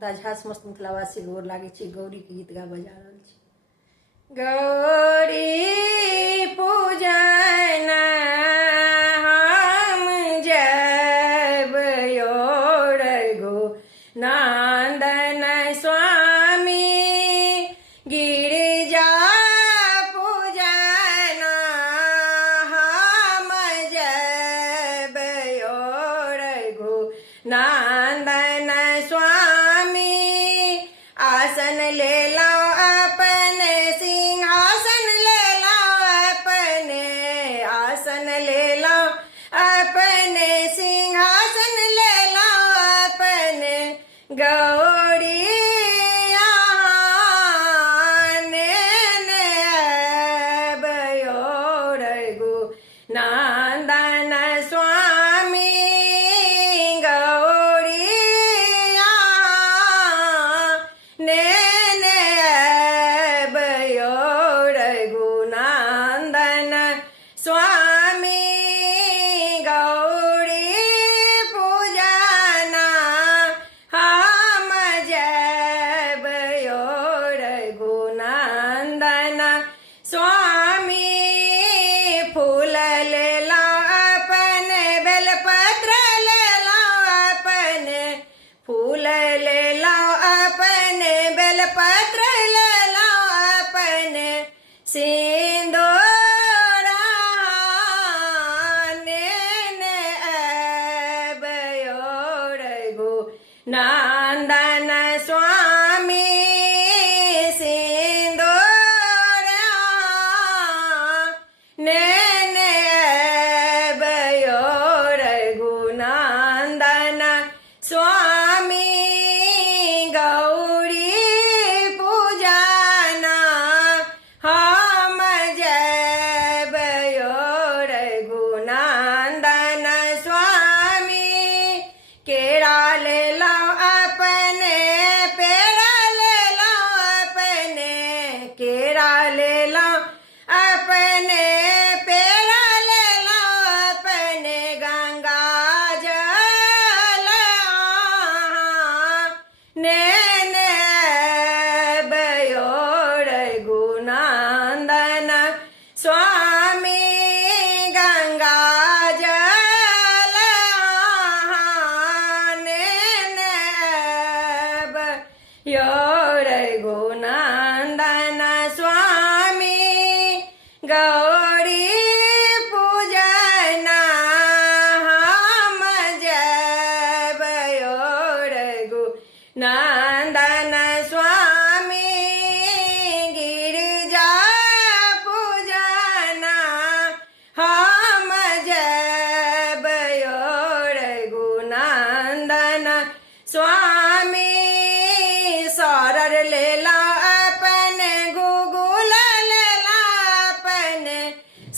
मुमताज हास मस्त मिथिलावासी गोर लागे छी। गौरी के गीत गा बजा रहल छी। गौरी पूजन हम जब योर गो नंदन स्वामी गिरिजा पूजन हम जब योर गो नंदन स्वामी आसन ले लो अपने सिंहासन ले लो अपने आसन ले लो अपने सिंहासन ले लो अपने गौरी नंदन स्वामी गौरी नंदन स्वामी गौरी पूजना हम जब योर नंदन स्वामी फूल ले लो अपने बेलपत्र ले लो अपने फूल ले लो अपने बेलपत्र ले लो अपने सिंदूर अब योर नंदन स्वामी सिंदूर अब योर नंदन स्वामी गौरी पूजना हम जब योर नंदन स्वामी केरा ले लो अपने पेड़ा ले लो अपने केरा ले लो अपने पेड़ा ले लो अपने गंगा जल अब योर नंदन स्वामी गंगा जल अब योर नंदन स्वामी गौरी पूजना हम जब योर नंदन स्वामी गिरिजा पूजना हम जब योर नंदन स्वामी सरर ले लो अपने गुगुल ले लो अपने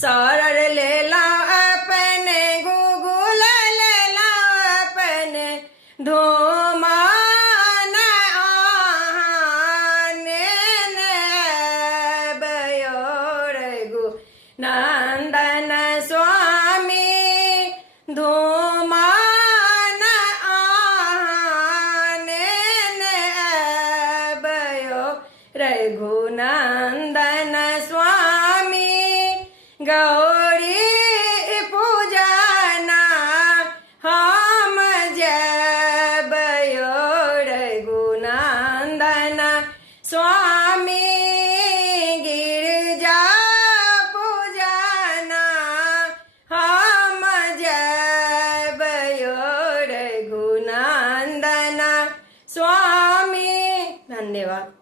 सरर ले लो अपने गुगुल ले लो अपने धूमान अब योर नंदन स्वामी धूमान अब योर नंदन स्वामी गौरी पूजना हम जब योर नंदन स्वामी गिरिजा पूजना हम जब योर नंदन स्वामी। धन्यवाद।